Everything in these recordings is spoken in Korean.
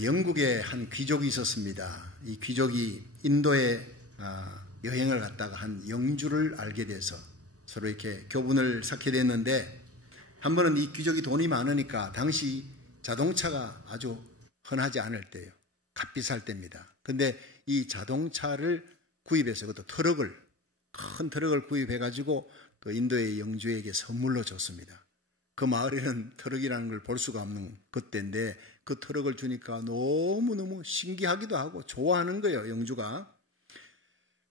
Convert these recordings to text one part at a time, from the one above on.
영국에 한 귀족이 있었습니다. 이 귀족이 인도에 여행을 갔다가 한 영주를 알게 돼서 서로 이렇게 교분을 쌓게 됐는데, 한 번은 이 귀족이 돈이 많으니까 당시 자동차가 아주 흔하지 않을 때예요. 값비쌀 때입니다. 근데 이 자동차를 구입해서, 그것도 큰 트럭을 구입해가지고 그 인도의 영주에게 선물로 줬습니다. 그 마을에는 트럭이라는 걸 볼 수가 없는 그때인데, 그 트럭을 주니까 너무너무 신기하기도 하고 좋아하는 거예요, 영주가.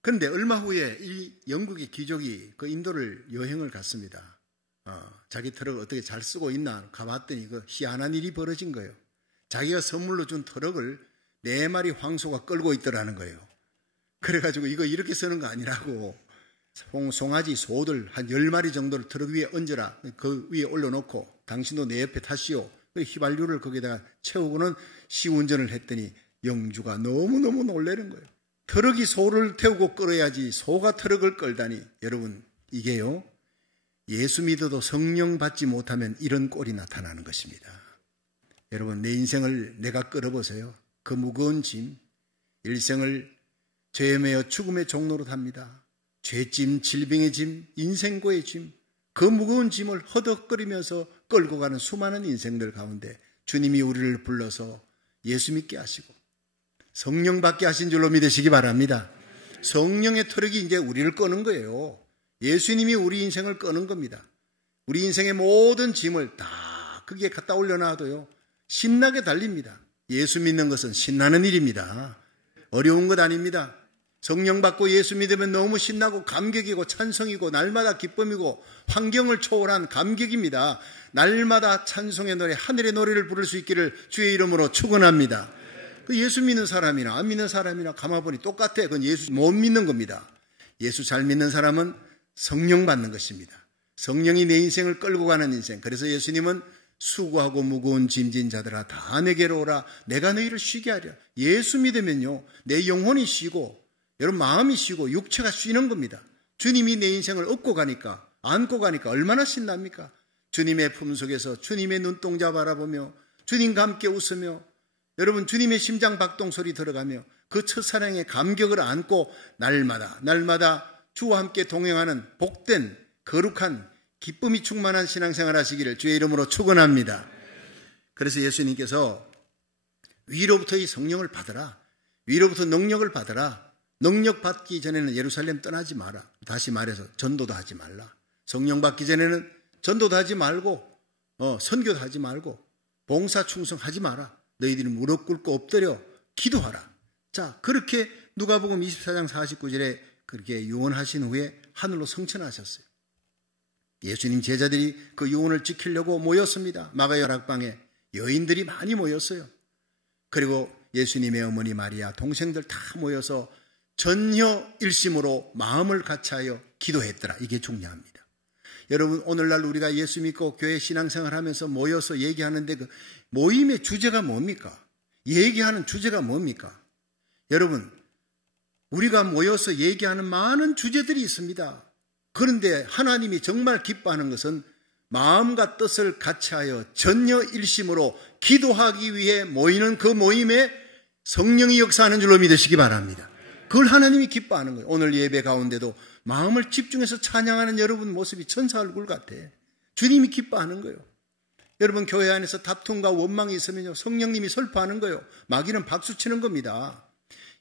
그런데 얼마 후에 이 영국의 귀족이 그 인도를 여행을 갔습니다. 자기 트럭을 어떻게 잘 쓰고 있나 가봤더니 그 희한한 일이 벌어진 거예요. 자기가 선물로 준 트럭을 4마리 황소가 끌고 있더라는 거예요. 그래가지고 이거 이렇게 쓰는 거 아니라고 송아지 소들 한 10마리 정도를 트럭 위에 얹어라. 그 위에 올려놓고 당신도 내 옆에 타시오. 휘발유를 거기다가 채우고는 시운전을 했더니 영주가 너무너무 놀라는 거예요. 트럭이 소를 태우고 끌어야지 소가 트럭을 끌다니. 여러분, 이게요, 예수 믿어도 성령 받지 못하면 이런 꼴이 나타나는 것입니다. 여러분, 내 인생을 내가 끌어보세요. 그 무거운 짐, 일생을 죄에 매여 죽음의 종로로 답니다. 죄짐, 질병의 짐, 인생고의 짐, 그 무거운 짐을 허덕거리면서 끌고 가는 수많은 인생들 가운데 주님이 우리를 불러서 예수 믿게 하시고 성령 받게 하신 줄로 믿으시기 바랍니다. 성령의 트럭이 이제 우리를 끄는 거예요. 예수님이 우리 인생을 끄는 겁니다. 우리 인생의 모든 짐을 다 거기에 갖다 올려놔도요, 신나게 달립니다. 예수 믿는 것은 신나는 일입니다. 어려운 것 아닙니다. 성령 받고 예수 믿으면 너무 신나고 감격이고 찬송이고 날마다 기쁨이고 환경을 초월한 감격입니다. 날마다 찬송의 노래, 하늘의 노래를 부를 수 있기를 주의 이름으로 축원합니다. 그 예수 믿는 사람이나 안 믿는 사람이나 가만보니 똑같아. 그건 예수 못 믿는 겁니다. 예수 잘 믿는 사람은 성령 받는 것입니다. 성령이 내 인생을 끌고 가는 인생. 그래서 예수님은 수고하고 무거운 짐진 자들아 다 내게로 오라. 내가 너희를 쉬게 하랴. 예수 믿으면요, 내 영혼이 쉬고 여러분 마음이 쉬고 육체가 쉬는 겁니다. 주님이 내 인생을 업고 가니까, 안고 가니까 얼마나 신납니까? 주님의 품속에서 주님의 눈동자 바라보며 주님과 함께 웃으며 여러분 주님의 심장 박동 소리 들어가며 그 첫사랑의 감격을 안고 날마다 주와 함께 동행하는 복된 거룩한 기쁨이 충만한 신앙생활 하시기를 주의 이름으로 축원합니다. 그래서 예수님께서 위로부터 이 성령을 받으라. 위로부터 능력을 받으라. 능력 받기 전에는 예루살렘 떠나지 마라. 다시 말해서 전도도 하지 말라. 성령 받기 전에는 전도도 하지 말고 선교도 하지 말고 봉사 충성하지 마라. 너희들이 무릎 꿇고 엎드려 기도하라. 자, 그렇게 누가복음 24장 49절에 그렇게 유언하신 후에 하늘로 승천하셨어요. 예수님 제자들이 그 유언을 지키려고 모였습니다. 마가 열악방에 여인들이 많이 모였어요. 그리고 예수님의 어머니 마리아, 동생들 다 모여서 전혀 일심으로 마음을 같이하여 기도했더라. 이게 중요합니다. 여러분, 오늘날 우리가 예수 믿고 교회 신앙생활 하면서 모여서 얘기하는데 그 모임의 주제가 뭡니까? 얘기하는 주제가 뭡니까? 여러분, 우리가 모여서 얘기하는 많은 주제들이 있습니다. 그런데 하나님이 정말 기뻐하는 것은 마음과 뜻을 같이하여 전혀 일심으로 기도하기 위해 모이는 그 모임에 성령이 역사하는 줄로 믿으시기 바랍니다. 그걸 하나님이 기뻐하는 거예요. 오늘 예배 가운데도 마음을 집중해서 찬양하는 여러분 모습이 천사 얼굴 같아. 주님이 기뻐하는 거예요. 여러분 교회 안에서 다툼과 원망이 있으면요, 성령님이 설파하는 거예요. 마귀는 박수치는 겁니다.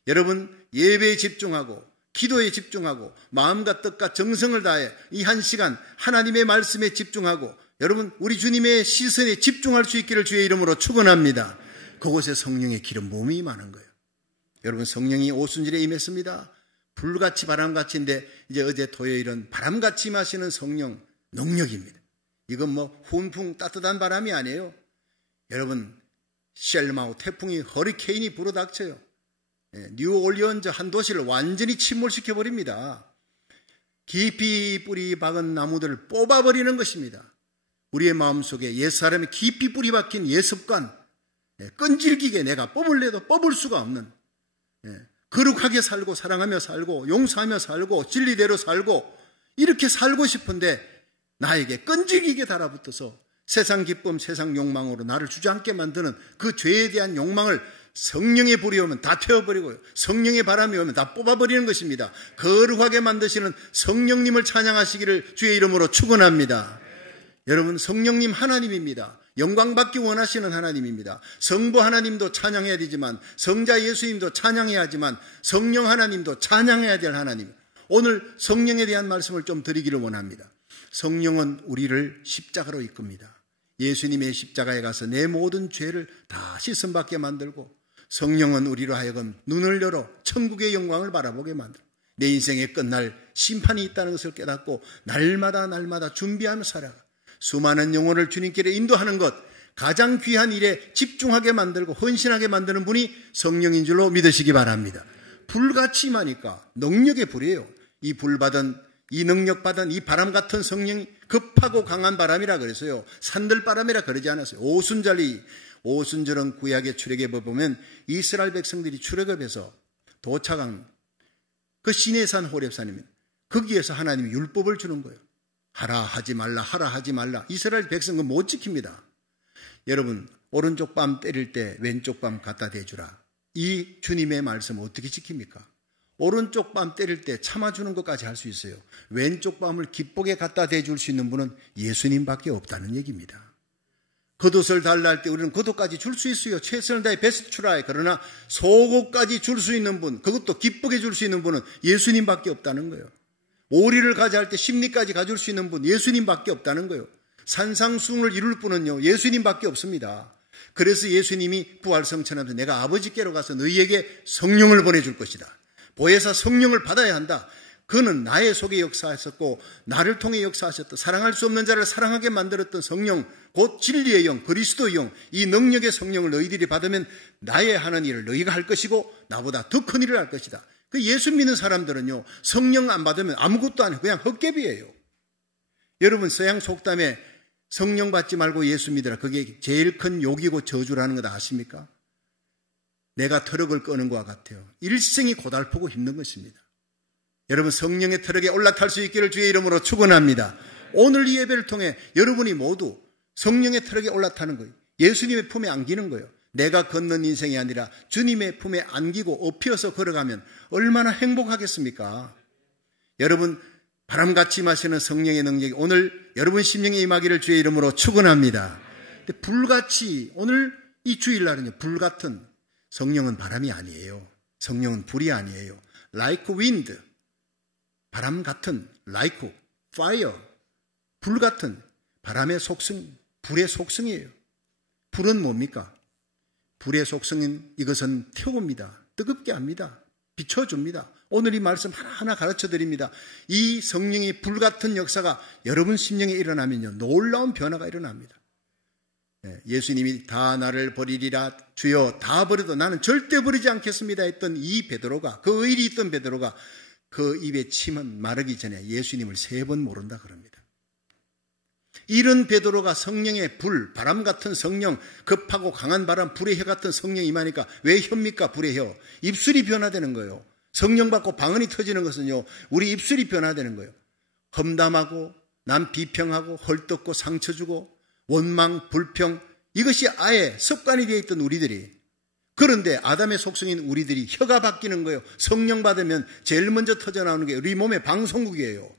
여러분 예배에 집중하고 기도에 집중하고 마음과 뜻과 정성을 다해 이 한 시간 하나님의 말씀에 집중하고 여러분 우리 주님의 시선에 집중할 수 있기를 주의 이름으로 축원합니다. 그곳에 성령의 기름 부음이 임하는 거예요. 여러분 성령이 오순절에 임했습니다. 불같이 바람같이인데 이제 어제 토요일은 바람같이 임하시는 성령 능력입니다. 이건 뭐 훈풍 따뜻한 바람이 아니에요. 여러분 쉘마우 태풍이 허리케인이 불어닥쳐요. 뉴올리언즈 한 도시를 완전히 침몰시켜버립니다. 깊이 뿌리 박은 나무들을 뽑아버리는 것입니다. 우리의 마음속에 옛사람이 깊이 뿌리 박힌 옛습관, 끈질기게 내가 뽑을래도 뽑을 수가 없는, 거룩하게 살고 사랑하며 살고 용서하며 살고 진리대로 살고 이렇게 살고 싶은데 나에게 끈질기게 달아붙어서 세상 기쁨, 세상 욕망으로 나를 주저앉게 만드는 그 죄에 대한 욕망을 성령의 불이 오면 다 태워버리고요. 성령의 바람이 오면 다 뽑아버리는 것입니다. 거룩하게 만드시는 성령님을 찬양하시기를 주의 이름으로 축원합니다. 여러분, 성령님 하나님입니다. 영광받기 원하시는 하나님입니다. 성부 하나님도 찬양해야 되지만, 성자 예수님도 찬양해야 하지만, 성령 하나님도 찬양해야 될 하나님. 오늘 성령에 대한 말씀을 좀 드리기를 원합니다. 성령은 우리를 십자가로 이끕니다. 예수님의 십자가에 가서 내 모든 죄를 다 씻음받게 만들고, 성령은 우리로 하여금 눈을 열어 천국의 영광을 바라보게 만들고, 내 인생의 끝날 심판이 있다는 것을 깨닫고 날마다 준비하며 살아가 수많은 영혼을 주님께로 인도하는 것, 가장 귀한 일에 집중하게 만들고 헌신하게 만드는 분이 성령인 줄로 믿으시기 바랍니다. 불같이 임하니까 능력의 불이에요. 이 불받은, 이 능력받은 이 바람 같은 성령이 급하고 강한 바람이라 그랬어요. 산들바람이라 그러지 않았어요. 오순절은 구약의 출애굽에 보면 이스라엘 백성들이 출애굽해서 도착한 그 시내산 호렙산이면 거기에서 하나님이 율법을 주는 거예요. 하라 하지 말라, 하라 하지 말라. 이스라엘 백성은 못 지킵니다. 여러분, 오른쪽 뺨 때릴 때 왼쪽 뺨 갖다 대주라. 이 주님의 말씀 어떻게 지킵니까? 오른쪽 뺨 때릴 때 참아주는 것까지 할 수 있어요. 왼쪽 뺨을 기쁘게 갖다 대줄 수 있는 분은 예수님밖에 없다는 얘기입니다. 겉옷을 달라 할 때 우리는 겉옷까지 줄 수 있어요. 최선을 다해 베스트 트라이. 그러나 속옷까지 줄 수 있는 분, 그것도 기쁘게 줄 수 있는 분은 예수님밖에 없다는 거예요. 오리를 가자 할 때 심리까지 가줄 수 있는 분, 예수님밖에 없다는 거예요. 산상수훈을 이룰 분은요, 예수님밖에 없습니다. 그래서 예수님이 부활성천하면서 내가 아버지께로 가서 너희에게 성령을 보내줄 것이다. 보혜사 성령을 받아야 한다. 그는 나의 속에 역사하셨고 나를 통해 역사하셨던, 사랑할 수 없는 자를 사랑하게 만들었던 성령, 곧 진리의 영, 그리스도의 영, 이 능력의 성령을 너희들이 받으면 나의 하는 일을 너희가 할 것이고 나보다 더 큰 일을 할 것이다. 그 예수 믿는 사람들은요, 성령 안 받으면 아무것도 아니고 그냥 헛개비예요. 여러분, 서양 속담에 성령 받지 말고 예수 믿으라, 그게 제일 큰 욕이고 저주라는 거 다 아십니까? 내가 트럭을 끄는 것과 같아요. 일생이 고달프고 힘든 것입니다. 여러분, 성령의 트럭에 올라탈 수 있기를 주의 이름으로 축원합니다. 오늘 이 예배를 통해 여러분이 모두 성령의 트럭에 올라타는 거예요. 예수님의 품에 안기는 거예요. 내가 걷는 인생이 아니라 주님의 품에 안기고 엎혀서 걸어가면 얼마나 행복하겠습니까? 여러분, 바람같이 마시는 성령의 능력이 오늘 여러분 심령에 임하기를 주의 이름으로 축원합니다. 근데 불같이, 오늘 이 주일날은요, 불같은, 성령은 바람이 아니에요. 성령은 불이 아니에요. Like wind, 바람 같은, like fire, 불 같은, 바람의 속성, 불의 속성이에요. 불은 뭡니까? 불의 속성인 이것은 태웁니다. 뜨겁게 합니다. 비춰줍니다. 오늘 이 말씀 하나하나 가르쳐 드립니다. 이 성령이 불같은 역사가 여러분 심령에 일어나면요, 놀라운 변화가 일어납니다. 예수님이 다 나를 버리리라, 주여 다 버려도 나는 절대 버리지 않겠습니다 했던 이 베드로가, 그 의리 있던 베드로가 그 입에 침은 마르기 전에 예수님을 3번 모른다 그럽니다. 이런 베드로가 성령의 불, 바람 같은 성령, 급하고 강한 바람, 불의 혀 같은 성령이 임하니까 왜 혀입니까? 불의 혀. 입술이 변화되는 거예요. 성령 받고 방언이 터지는 것은요, 우리 입술이 변화되는 거예요. 험담하고 남 비평하고 헐뜯고 상처 주고 원망, 불평, 이것이 아예 습관이 되어 있던 우리들이, 그런데 아담의 속성인 우리들이 혀가 바뀌는 거예요. 성령 받으면 제일 먼저 터져나오는 게 우리 몸의 방송국이에요.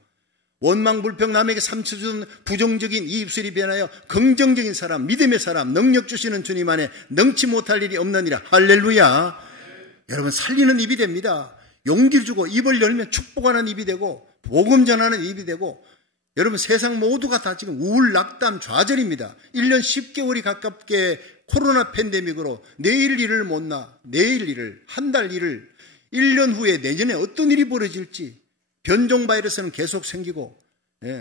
원망, 불평, 남에게 상처 주는 부정적인 이 입술이 변하여 긍정적인 사람, 믿음의 사람, 능력 주시는 주님 안에 능치 못할 일이 없느니라. 할렐루야. 여러분, 살리는 입이 됩니다. 용기 주고 입을 열면 축복하는 입이 되고 복음 전하는 입이 되고, 여러분, 세상 모두가 다 지금 우울, 낙담, 좌절입니다. 1년 10개월이 가깝게 코로나 팬데믹으로 내일 일을 못 나, 내일 일을, 한 달 일을, 1년 후에 내년에 어떤 일이 벌어질지, 변종 바이러스는 계속 생기고,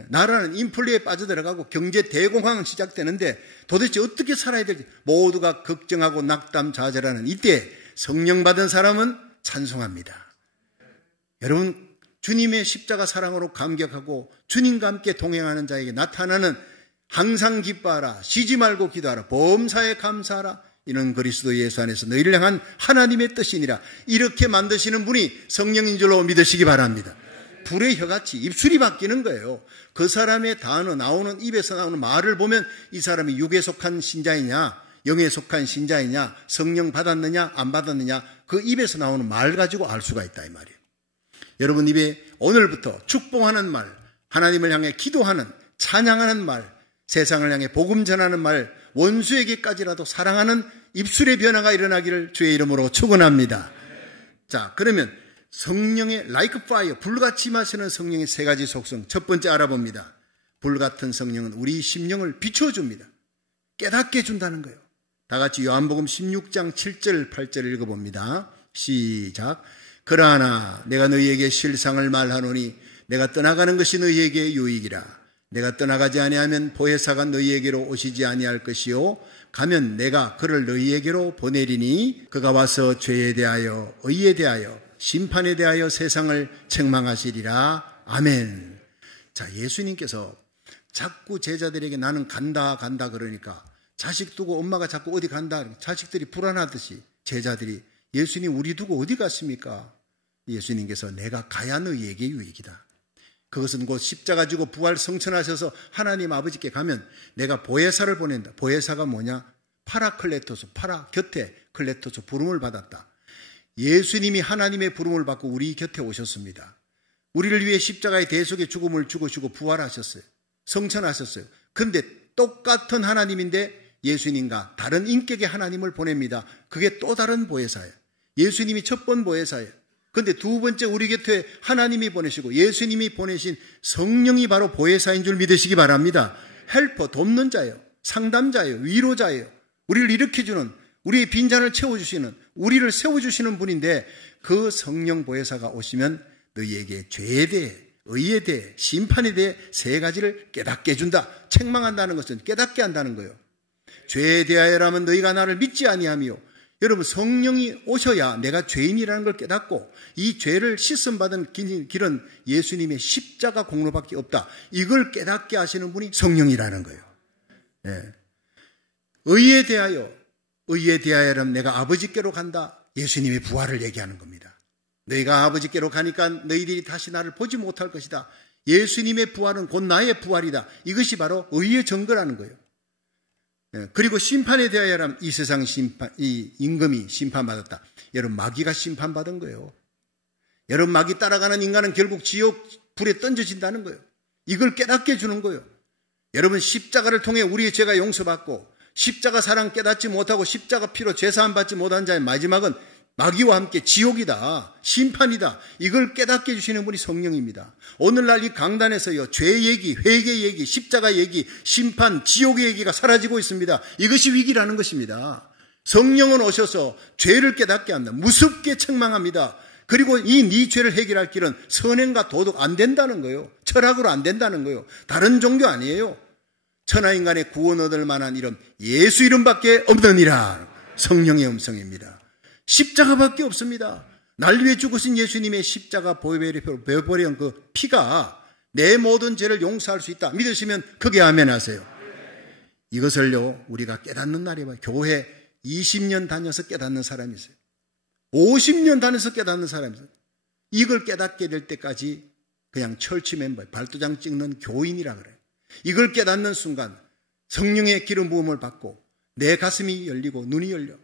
나라는 인플레에 빠져들어가고 경제 대공황은 시작되는데 도대체 어떻게 살아야 될지 모두가 걱정하고 낙담, 좌절하는 이때 성령 받은 사람은 찬송합니다. 여러분, 주님의 십자가 사랑으로 감격하고 주님과 함께 동행하는 자에게 나타나는 항상 기뻐하라, 쉬지 말고 기도하라, 범사에 감사하라, 이는 그리스도 예수 안에서 너희를 향한 하나님의 뜻이니라. 이렇게 만드시는 분이 성령인 줄로 믿으시기 바랍니다. 불의 혀같이 입술이 바뀌는 거예요. 그 사람의 단어 나오는 입에서 나오는 말을 보면 이 사람이 육에 속한 신자이냐 영에 속한 신자이냐 성령 받았느냐 안 받았느냐 그 입에서 나오는 말 가지고 알 수가 있다 이 말이에요. 여러분 입에 오늘부터 축복하는 말, 하나님을 향해 기도하는 찬양하는 말, 세상을 향해 복음 전하는 말, 원수에게까지라도 사랑하는 입술의 변화가 일어나기를 주의 이름으로 축원합니다. 자, 그러면 성령의 like fire, 불같이 마시는 성령의 세 가지 속성. 첫 번째 알아봅니다. 불같은 성령은 우리 심령을 비춰줍니다. 깨닫게 해준다는 거예요. 다 같이 요한복음 16장 7절 8절 읽어봅니다. 시작. 그러나 내가 너희에게 실상을 말하노니 내가 떠나가는 것이 너희에게 유익이라. 내가 떠나가지 아니하면 보혜사가 너희에게로 오시지 아니할 것이요 가면 내가 그를 너희에게로 보내리니 그가 와서 죄에 대하여 의에 대하여 심판에 대하여 세상을 책망하시리라. 아멘. 자, 예수님께서 자꾸 제자들에게 나는 간다 그러니까 자식 두고 엄마가 자꾸 어디 간다 자식들이 불안하듯이 제자들이 예수님 우리 두고 어디 갔습니까? 예수님께서 내가 가야 너희에게 유익이다. 그것은 곧 십자가 지고 부활 성천하셔서 하나님 아버지께 가면 내가 보혜사를 보낸다. 보혜사가 뭐냐? 파라클레토스, 파라 곁에 클레토스 부름을 받았다. 예수님이 하나님의 부름을 받고 우리 곁에 오셨습니다. 우리를 위해 십자가의 대속의 죽음을 죽으시고 부활하셨어요. 성천하셨어요. 그런데 똑같은 하나님인데 예수님과 다른 인격의 하나님을 보냅니다. 그게 또 다른 보혜사예요. 예수님이 첫 번 보혜사예요. 그런데 두 번째 우리 곁에 하나님이 보내시고 예수님이 보내신 성령이 바로 보혜사인 줄 믿으시기 바랍니다. 헬퍼, 돕는 자예요. 상담자예요. 위로자예요. 우리를 일으켜주는, 우리의 빈잔을 채워주시는, 우리를 세워주시는 분인데 그 성령 보혜사가 오시면 너희에게 죄에 대해, 의에 대해, 심판에 대해 세 가지를 깨닫게 해준다. 책망한다는 것은 깨닫게 한다는 거예요. 죄에 대하여라면 너희가 나를 믿지 아니하며, 여러분 성령이 오셔야 내가 죄인이라는 걸 깨닫고 이 죄를 씻음받은 길은 예수님의 십자가 공로밖에 없다. 이걸 깨닫게 하시는 분이 성령이라는 거예요. 네. 의에 대하여라면 내가 아버지께로 간다. 예수님의 부활을 얘기하는 겁니다. 너희가 아버지께로 가니까 너희들이 다시 나를 보지 못할 것이다. 예수님의 부활은 곧 나의 부활이다. 이것이 바로 의의 증거라는 거예요. 그리고 심판에 대하여라면 이 세상 이 임금이 심판받았다. 여러분 마귀가 심판받은 거예요. 여러분 마귀 따라가는 인간은 결국 지옥 불에 던져진다는 거예요. 이걸 깨닫게 해주는 거예요. 여러분 십자가를 통해 우리의 죄가 용서받고 십자가 사랑 깨닫지 못하고 십자가 피로 죄사함 받지 못한 자의 마지막은 마귀와 함께 지옥이다. 심판이다. 이걸 깨닫게 해주시는 분이 성령입니다. 오늘날 이 강단에서요. 죄 얘기, 회개 얘기, 십자가 얘기, 심판, 지옥의 얘기가 사라지고 있습니다. 이것이 위기라는 것입니다. 성령은 오셔서 죄를 깨닫게 한다. 무섭게 책망합니다. 그리고 이 네 죄를 해결할 길은 선행과 도덕 안 된다는 거예요. 철학으로 안 된다는 거예요. 다른 종교 아니에요. 천하인간의 구원 얻을 만한 이름 예수 이름밖에 없느니라. 성령의 음성입니다. 십자가밖에 없습니다. 날 위해 죽으신 예수님의 십자가 보혈의 그 피가 내 모든 죄를 용서할 수 있다. 믿으시면 크게 아멘 하세요. 이것을요 우리가 깨닫는 날이 와요. 교회 20년 다녀서 깨닫는 사람이 있어요. 50년 다녀서 깨닫는 사람이 있어요. 이걸 깨닫게 될 때까지 그냥 철치 멤버, 발도장 찍는 교인이라 그래요. 이걸 깨닫는 순간 성령의 기름 부음을 받고 내 가슴이 열리고 눈이 열려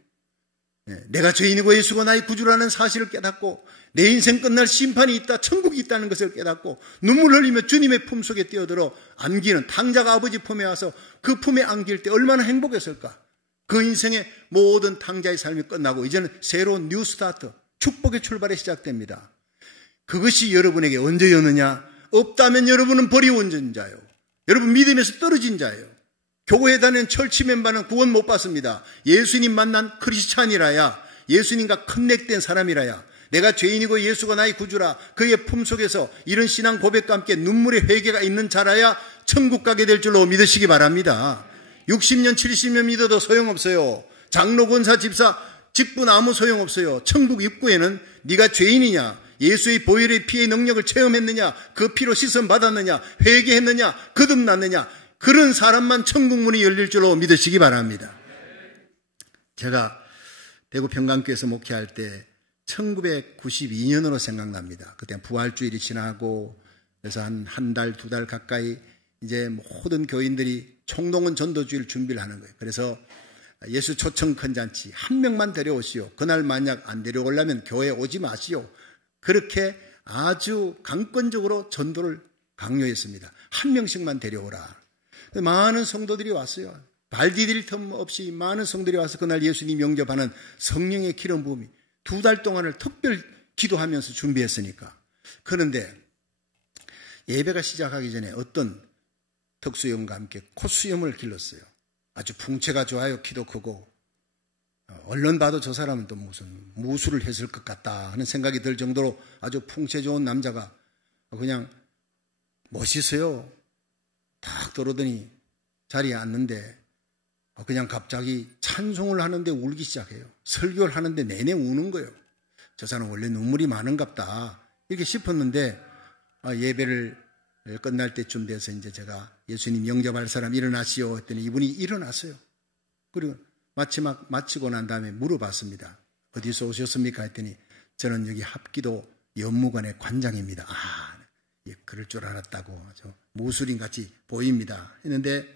내가 죄인이고 예수가 나의 구주라는 사실을 깨닫고 내 인생 끝날 심판이 있다, 천국이 있다는 것을 깨닫고 눈물 흘리며 주님의 품속에 뛰어들어 안기는 탕자가 아버지 품에 와서 그 품에 안길 때 얼마나 행복했을까. 그 인생의 모든 탕자의 삶이 끝나고 이제는 새로운 뉴 스타트, 축복의 출발이 시작됩니다. 그것이 여러분에게 언제였느냐? 없다면 여러분은 버리온 자예요. 여러분 믿음에서 떨어진 자예요. 교회에 다니는 철치 멤버는 구원 못 받습니다. 예수님 만난 크리스찬이라야, 예수님과 커넥된 사람이라야, 내가 죄인이고 예수가 나의 구주라, 그의 품속에서 이런 신앙 고백과 함께 눈물의 회개가 있는 자라야 천국 가게 될 줄로 믿으시기 바랍니다. 60년 70년 믿어도 소용없어요. 장로 권사 집사 직분 아무 소용없어요. 천국 입구에는 네가 죄인이냐, 예수의 보혈의 피의 능력을 체험했느냐, 그 피로 씻음 받았느냐, 회개했느냐, 거듭났느냐, 그런 사람만 천국 문이 열릴 줄로 믿으시기 바랍니다. 제가 대구 평강교회에서 목회할 때 1992년으로 생각납니다. 그때 부활주일이 지나고 그래서 한 달, 두 달 가까이 이제 모든 교인들이 총동원 전도주일 준비를 하는 거예요. 그래서 예수 초청 큰 잔치 한 명만 데려오시오. 그날 만약 안 데려오려면 교회에 오지 마시오. 그렇게 아주 강권적으로 전도를 강요했습니다. 한 명씩만 데려오라. 많은 성도들이 왔어요. 발 디딜 틈 없이 많은 성도들이 와서 그날 예수님 영접하는 성령의 기름 부음이 2달 동안을 특별 기도하면서 준비했으니까. 그런데 예배가 시작하기 전에 어떤 특수염과 함께 콧수염을 길렀어요. 아주 풍채가 좋아요. 키도 크고. 얼른 봐도 저 사람은 또 무슨 무술을 했을 것 같다 하는 생각이 들 정도로 아주 풍채 좋은 남자가 그냥 멋있어요. 딱 들어오더니 자리에 앉는데 그냥 갑자기 찬송을 하는데 울기 시작해요. 설교를 하는데 내내 우는 거예요. 저 사람 원래 눈물이 많은갑다 이렇게 싶었는데 예배를 끝날 때쯤 돼서 이제 제가 예수님 영접할 사람 일어나시오 했더니 이분이 일어났어요. 그리고 마치고 난 다음에 물어봤습니다. 어디서 오셨습니까? 했더니 저는 여기 합기도 연무관의 관장입니다. 예, 그럴 줄 알았다고. 무술인같이 보입니다. 했는데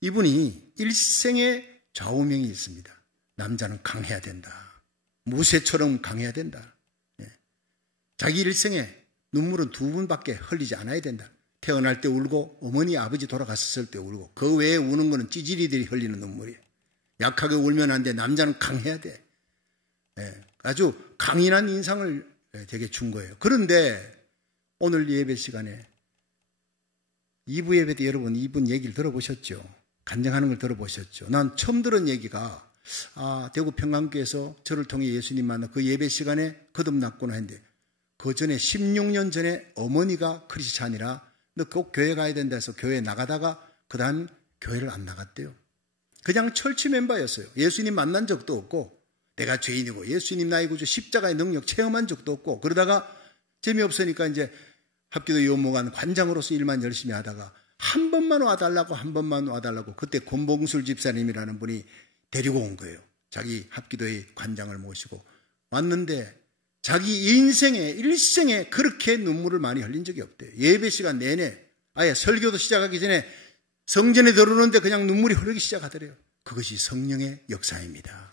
이분이 일생의 좌우명이 있습니다. 남자는 강해야 된다. 무쇠처럼 강해야 된다. 예. 자기 일생에 눈물은 2번밖에 흘리지 않아야 된다. 태어날 때 울고 어머니 아버지 돌아갔을 때 울고 그 외에 우는 거는 찌질이들이 흘리는 눈물이에요. 약하게 울면 안 돼. 남자는 강해야 돼. 예. 아주 강인한 인상을 되게 준 거예요. 그런데 오늘 예배 시간에 2부 예배 때 여러분 이분 얘기를 들어보셨죠? 간증하는 걸 들어보셨죠? 난 처음 들은 얘기가 대구 평강교에서 저를 통해 예수님 만나 그 예배 시간에 거듭났구나 했는데 그 전에 16년 전에 어머니가 크리스찬이라 너 꼭 교회 가야 된다 해서 교회 나가다가 그 다음 교회를 안 나갔대요. 그냥 철치 멤버였어요. 예수님 만난 적도 없고 내가 죄인이고 예수님 나의 구주 십자가의 능력 체험한 적도 없고 그러다가 재미없으니까 이제 합기도 연무관 관장으로서 일만 열심히 하다가 한 번만 와달라고 그때 권봉술 집사님이라는 분이 데리고 온 거예요. 자기 합기도의 관장을 모시고 왔는데 자기 일생에 그렇게 눈물을 많이 흘린 적이 없대요. 예배 시간 내내 아예 설교도 시작하기 전에 성전에 들어오는데 그냥 눈물이 흐르기 시작하더래요. 그것이 성령의 역사입니다.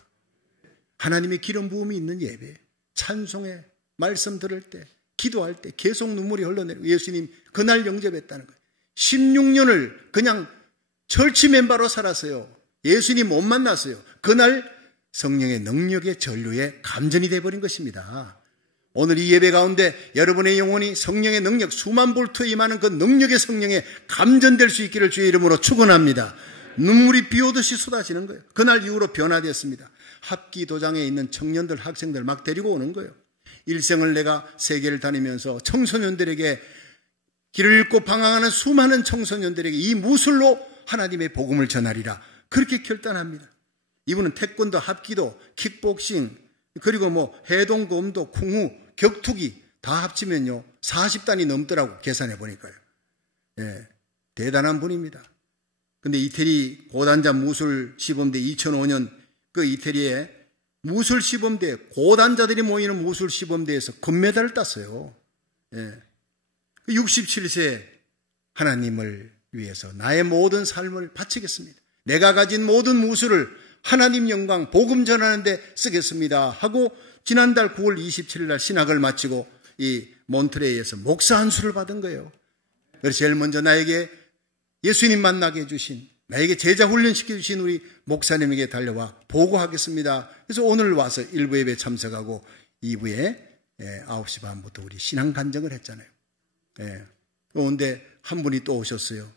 하나님의 기름 부음이 있는 예배, 찬송에 말씀 들을 때, 기도할 때 계속 눈물이 흘러내리고 예수님 그날 영접했다는 거예요. 16년을 그냥 철치 멤버로 살았어요. 예수님 못 만났어요. 그날 성령의 능력의 전류에 감전이 되어버린 것입니다. 오늘 이 예배 가운데 여러분의 영혼이 성령의 능력 수만 볼트에 임하는 그 능력의 성령에 감전될 수 있기를 주의 이름으로 축원합니다. 눈물이 비 오듯이 쏟아지는 거예요. 그날 이후로 변화되었습니다. 합기도장에 있는 청년들 학생들 막 데리고 오는 거예요. 일생을 내가 세계를 다니면서 청소년들에게 길을 잃고 방황하는 수많은 청소년들에게 이 무술로 하나님의 복음을 전하리라 그렇게 결단합니다. 이분은 태권도, 합기도, 킥복싱 그리고 해동, 검도, 쿵후, 격투기 다 합치면요 40단이 넘더라고 계산해 보니까요. 예, 대단한 분입니다. 근데 이태리 고단자 무술 시범대 2005년 그 이태리에 무술 시범대 고단자들이 모이는 무술 시범대에서 금메달을 땄어요. 예. 67세 하나님을 위해서 나의 모든 삶을 바치겠습니다. 내가 가진 모든 무술을 하나님 영광 복음 전하는 데 쓰겠습니다 하고 지난달 9월 27일 날 신학을 마치고 이 몬트레이에서 목사 안수를 받은 거예요. 그래서 제일 먼저 나에게 예수님 만나게 해주신 나에게 제자 훈련시켜 주신 우리 목사님에게 달려와 보고하겠습니다. 그래서 오늘 와서 1부 예배 참석하고 2부에 9시 반부터 우리 신앙 간증을 했잖아요. 그런데 한 분이 또 오셨어요.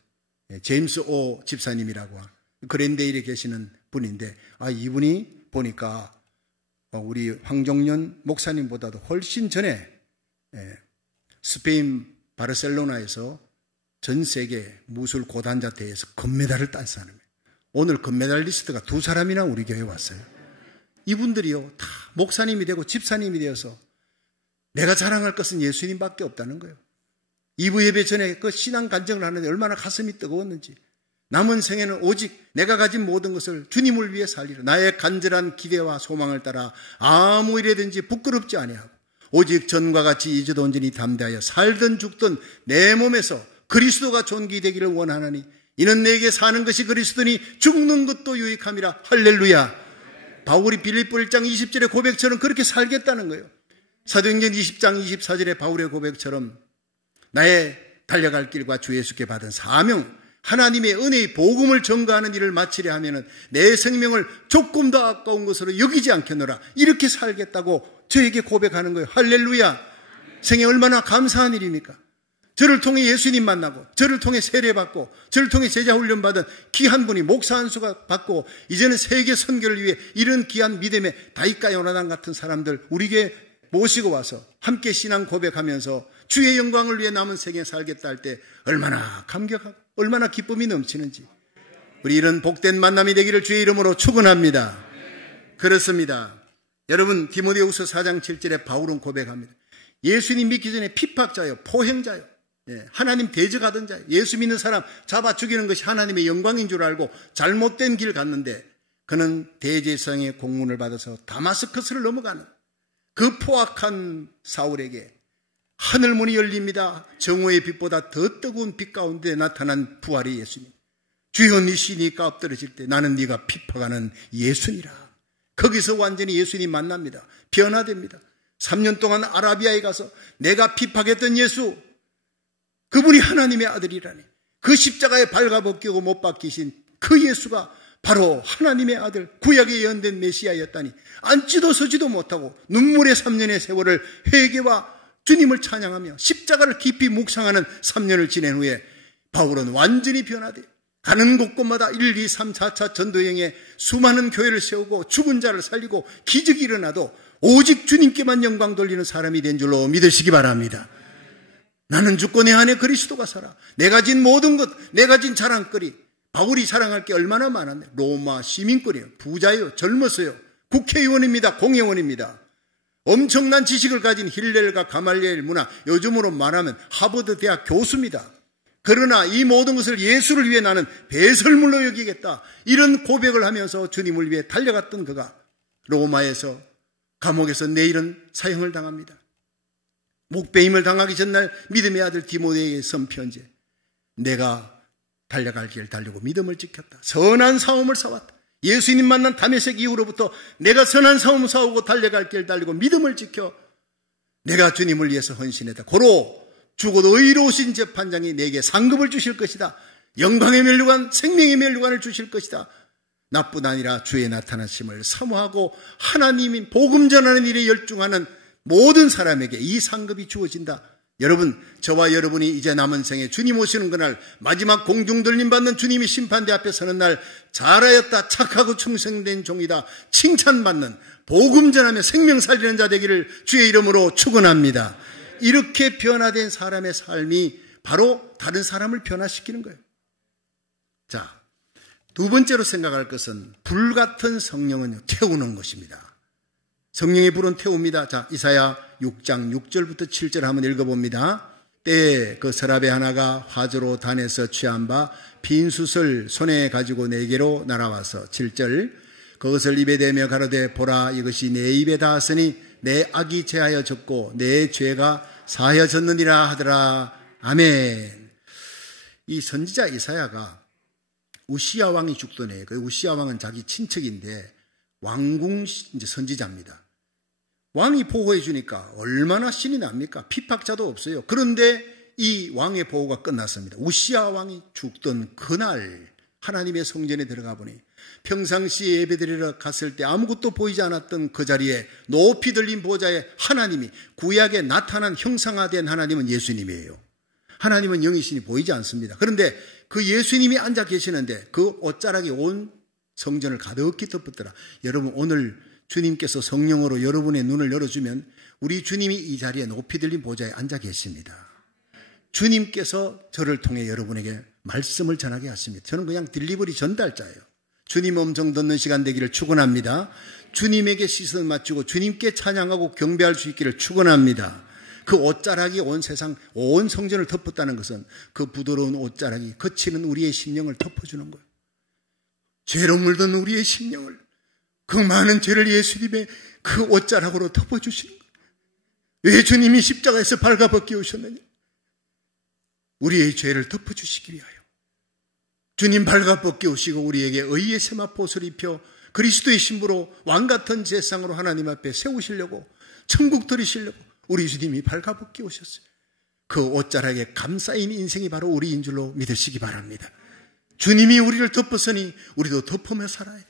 제임스 오 집사님이라고 그랜데일에 계시는 분인데 이분이 보니까 우리 황종년 목사님보다도 훨씬 전에 스페인 바르셀로나에서 전 세계 무술 고단자 대회에서 금메달을 딴 사람이에요. 오늘 금메달리스트가 2사람이나 우리 교회에 왔어요. 이분들이요 다 목사님이 되고 집사님이 되어서 내가 자랑할 것은 예수님밖에 없다는 거예요. 2부 예배 전에 그 신앙 간증을 하는데 얼마나 가슴이 뜨거웠는지 남은 생에는 오직 내가 가진 모든 것을 주님을 위해 살리라. 나의 간절한 기대와 소망을 따라 아무 일에든지 부끄럽지 아니하고 오직 전과 같이 이제도 온전히 담대하여 살든 죽든 내 몸에서 그리스도가 존귀되기를 원하나니 이는 내게 사는 것이 그리스도니 죽는 것도 유익함이라. 할렐루야. 바울이 빌립보 1장 20절의 고백처럼 그렇게 살겠다는 거예요. 사도행전 20장 24절의 바울의 고백처럼 나의 달려갈 길과 주 예수께 받은 사명, 하나님의 은혜의 복음을 전가하는 일을 마치려 하면은 내 생명을 조금 더 아까운 것으로 여기지 않겠노라. 이렇게 살겠다고 저에게 고백하는 거예요. 할렐루야. 생애 얼마나 감사한 일입니까? 저를 통해 예수님 만나고, 저를 통해 세례받고, 저를 통해 제자훈련 받은 귀한 분이 목사 안수가 받고, 이제는 세계 선교를 위해 이런 귀한 믿음의 다윗과 요나단 같은 사람들 우리에게 모시고 와서 함께 신앙 고백하면서 주의 영광을 위해 남은 생에 살겠다 할 때 얼마나 감격하고 얼마나 기쁨이 넘치는지, 우리 이런 복된 만남이 되기를 주의 이름으로 축원합니다. 그렇습니다. 여러분, 디모데후서 4장 7절에 바울은 고백합니다. 예수님 믿기 전에 핍박자요, 포행자요, 하나님 대적하던 자요, 예수 믿는 사람 잡아 죽이는 것이 하나님의 영광인 줄 알고 잘못된 길 갔는데, 그는 대제사장의 공문을 받아서 다마스커스를 넘어가는 그 포악한 사울에게 하늘문이 열립니다. 정오의 빛보다 더 뜨거운 빛 가운데 나타난 부활의 예수님. 주여 네 시니까 엎드러질 때 나는 네가 핍박하는 예수니라. 거기서 완전히 예수님 만납니다. 변화됩니다. 3년 동안 아라비아에 가서 내가 핍박했던 예수, 그분이 하나님의 아들이라니, 그 십자가에 발가벗기고 못 박히신 그 예수가 바로 하나님의 아들, 구약에 예언된 메시아였다니, 앉지도 서지도 못하고 눈물의 3년의 세월을 회개와 주님을 찬양하며 십자가를 깊이 묵상하는 3년을 지낸 후에 바울은 완전히 변화돼 가는 곳곳마다 1, 2, 3, 4차 전도여행에 수많은 교회를 세우고 죽은 자를 살리고 기적이 일어나도 오직 주님께만 영광 돌리는 사람이 된 줄로 믿으시기 바랍니다. 나는 죽고 내 안에 그리스도가 살아. 내가 진 모든 것, 내가 진 자랑거리, 바울이 자랑할 게 얼마나 많았네. 로마 시민권이에요. 부자예요. 젊었어요. 국회의원입니다. 공회원입니다. 엄청난 지식을 가진 힐렐과 가말리엘 문화, 요즘으로 말하면 하버드 대학 교수입니다. 그러나 이 모든 것을 예수를 위해 나는 배설물로 여기겠다, 이런 고백을 하면서 주님을 위해 달려갔던 그가 로마에서 감옥에서 내일은 사형을 당합니다. 목배임을 당하기 전날 믿음의 아들 디모데에게 쓴 편지, 내가 달려갈 길 달리고 믿음을 지켰다. 선한 싸움을 싸웠다. 예수님 만난 다메섹 이후로부터 내가 선한 싸움 싸우고 달려갈 길 달리고 믿음을 지켜 내가 주님을 위해서 헌신했다. 고로 죽어도 의로우신 재판장이 내게 상급을 주실 것이다. 영광의 면류관, 생명의 면류관을 주실 것이다. 나뿐 아니라 주의 나타나심을 사모하고 하나님이 복음 전하는 일에 열중하는 모든 사람에게 이 상급이 주어진다. 여러분, 저와 여러분이 이제 남은 생에 주님 오시는 그날, 마지막 공중들림 받는 주님이 심판대 앞에 서는 날, 잘하였다, 착하고 충성된 종이다, 칭찬받는, 복음 전하며 생명 살리는 자 되기를 주의 이름으로 축원합니다. 이렇게 변화된 사람의 삶이 바로 다른 사람을 변화시키는 거예요. 자, 두 번째로 생각할 것은 불같은 성령은 태우는 것입니다. 성령의 불은 태웁니다. 자, 이사야 6장 6절부터 7절 한번 읽어봅니다. 때에 그 서랍의 하나가 화조로 단에서 취한 바 빈 숯을 손에 가지고 내게로 날아와서 7절 그것을 입에 대며 가로되 보라 이것이 내 입에 닿았으니 내 악이 제하여졌고 내 죄가 사하여졌느니라 하더라. 아멘. 이 선지자 이사야가 우시야 왕이 죽던 해, 그 우시야 왕은 자기 친척인데 왕궁 이제 선지자입니다. 왕이 보호해 주니까 얼마나 신이 납니까? 핍박자도 없어요. 그런데 이 왕의 보호가 끝났습니다. 우시야 왕이 죽던 그날 하나님의 성전에 들어가 보니 평상시 예배드리러 갔을 때 아무것도 보이지 않았던 그 자리에 높이 들린 보좌에 하나님이, 구약에 나타난 형상화된 하나님은 예수님이에요. 하나님은 영이신이 보이지 않습니다. 그런데 그 예수님이 앉아 계시는데 그 옷자락이 온 성전을 가득히 덮었더라. 여러분, 오늘 주님께서 성령으로 여러분의 눈을 열어주면 우리 주님이 이 자리에 높이 들린 보좌에 앉아 계십니다. 주님께서 저를 통해 여러분에게 말씀을 전하게 하십니다. 저는 그냥 딜리버리 전달자예요. 주님 음성 듣는 시간 되기를 축원합니다. 주님에게 시선을 맞추고 주님께 찬양하고 경배할 수 있기를 축원합니다. 그 옷자락이 온 세상, 온 성전을 덮었다는 것은 그 부드러운 옷자락이 거치는 우리의 심령을 덮어주는 거예요. 죄로 물든 우리의 심령을 그 많은 죄를 예수님의 그 옷자락으로 덮어주시는 거예요. 왜 주님이 십자가에서 발가벗겨 오셨느냐? 우리의 죄를 덮어주시기 위하여. 주님 발가벗겨 오시고 우리에게 의의 세마포옷을 입혀 그리스도의 신부로 왕같은 제상으로 하나님 앞에 세우시려고, 천국 들이시려고 우리 주님이 발가벗겨 오셨어요. 그 옷자락에 감싸인 인생이 바로 우리인 줄로 믿으시기 바랍니다. 주님이 우리를 덮었으니 우리도 덮으며 살아야 돼.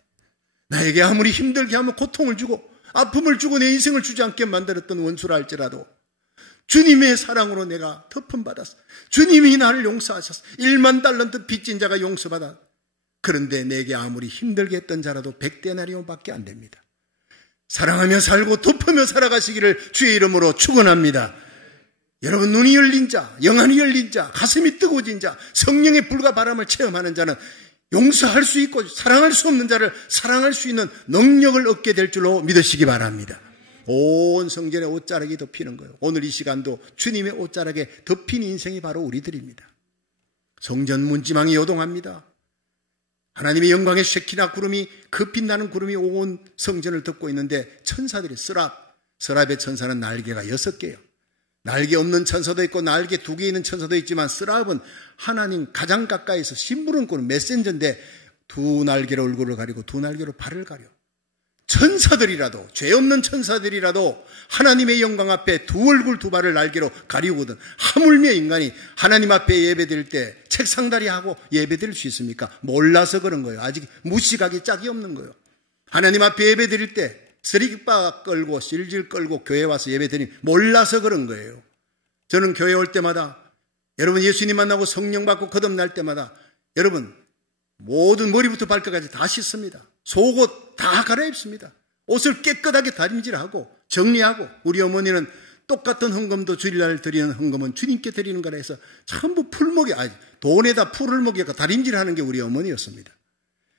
나에게 아무리 힘들게 하면 고통을 주고 아픔을 주고 내 인생을 주지 않게 만들었던 원수라 할지라도 주님의 사랑으로 내가 덮음받았어. 주님이 나를 용서하셨어. 1만 달란트 빚진 자가 용서받아. 그런데 내게 아무리 힘들게 했던 자라도 100데나리온밖에 안 됩니다. 사랑하며 살고 덮으며 살아가시기를 주의 이름으로 축원합니다. 여러분, 눈이 열린 자, 영안이 열린 자, 가슴이 뜨거워진 자, 성령의 불과 바람을 체험하는 자는 용서할 수 있고 사랑할 수 없는 자를 사랑할 수 있는 능력을 얻게 될 줄로 믿으시기 바랍니다. 온 성전의 옷자락이 덮이는 거예요. 오늘 이 시간도 주님의 옷자락에 덮인 인생이 바로 우리들입니다. 성전 문지망이 요동합니다. 하나님의 영광의 쉐키나 구름이, 그 빛나는 구름이 온 성전을 덮고 있는데 천사들이 스랍의 천사는 날개가 6개예요. 날개 없는 천사도 있고 날개 2개 있는 천사도 있지만 스랍은 하나님 가장 가까이서 심부름꾼 메신저인데 2날개로 얼굴을 가리고 2날개로 발을 가려. 천사들이라도, 죄 없는 천사들이라도 하나님의 영광 앞에 2얼굴 2발을 날개로 가리우거든. 하물며 인간이 하나님 앞에 예배드릴 때 책상다리하고 예배드릴 수 있습니까? 몰라서 그런 거예요. 아직 무식하기 짝이 없는 거예요. 하나님 앞에 예배드릴 때 쓰레기바 끌고 실질 끌고 교회 와서 예배드리니 몰라서 그런 거예요. 저는 교회 올 때마다, 여러분 예수님 만나고 성령 받고 거듭날 때마다 여러분 모든 머리부터 발끝까지 다 씻습니다. 속옷 다 갈아입습니다. 옷을 깨끗하게 다림질하고 정리하고, 우리 어머니는 똑같은 헌금도 주일날 드리는 헌금은 주님께 드리는 거라 해서 전부 돈에다 풀을 먹여 다림질하는 게 우리 어머니였습니다.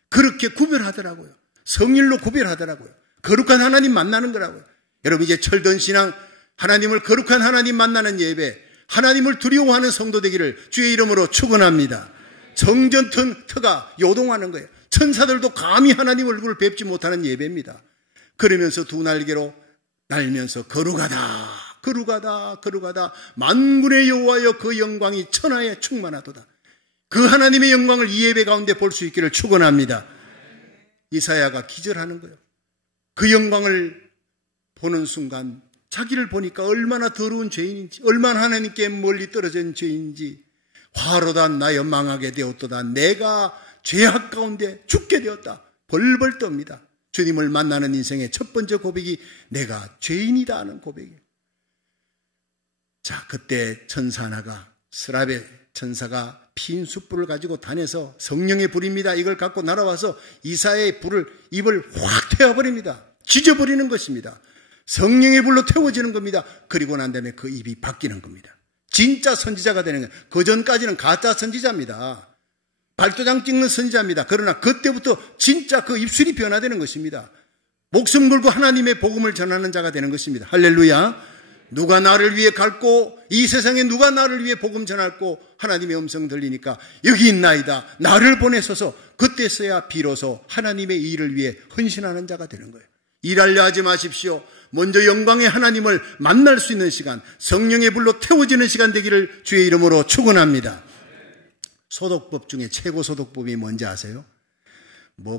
그렇게 구별하더라고요. 성일로 구별하더라고요. 거룩한 하나님 만나는 거라고요. 여러분, 이제 철든 신앙, 하나님을 거룩한 하나님 만나는 예배, 하나님을 두려워하는 성도 되기를 주의 이름으로 축원합니다. 성전 터가 요동하는 거예요. 천사들도 감히 하나님 얼굴을 뵙지 못하는 예배입니다. 그러면서 2날개로 날면서 거룩하다, 거룩하다, 거룩하다, 만군의 여호와여 그 영광이 천하에 충만하도다. 그 하나님의 영광을 이 예배 가운데 볼 수 있기를 축원합니다. 이사야가 기절하는 거예요. 그 영광을 보는 순간 자기를 보니까 얼마나 더러운 죄인인지, 얼마나 하나님께 멀리 떨어진 죄인인지, 화로다 나여 망하게 되었도다, 내가 죄악 가운데 죽게 되었다, 벌벌 떱니다. 주님을 만나는 인생의 첫 번째 고백이 내가 죄인이다 하는 고백이에요. 자, 그때 천사 하나가, 스랍의 천사가 핀 숯불을 가지고 단에서 성령의 불입니다. 이걸 갖고 날아와서 이사야의 입을 확 태워버립니다. 지져버리는 것입니다. 성령의 불로 태워지는 겁니다. 그리고 난 다음에 그 입이 바뀌는 겁니다. 진짜 선지자가 되는 거예요. 그전까지는 가짜 선지자입니다. 발도장 찍는 선지자입니다. 그러나 그때부터 진짜 그 입술이 변화되는 것입니다. 목숨 걸고 하나님의 복음을 전하는 자가 되는 것입니다. 할렐루야. 누가 나를 위해 갈고, 이 세상에 누가 나를 위해 복음 전할고, 하나님의 음성 들리니까 여기 있나이다, 나를 보내소서. 그때서야 비로소 하나님의 일을 위해 헌신하는 자가 되는 거예요. 일하려 하지 마십시오. 먼저 영광의 하나님을 만날 수 있는 시간, 성령의 불로 태워지는 시간 되기를 주의 이름으로 축원합니다. 소독법 중에 최고 소독법이 뭔지 아세요?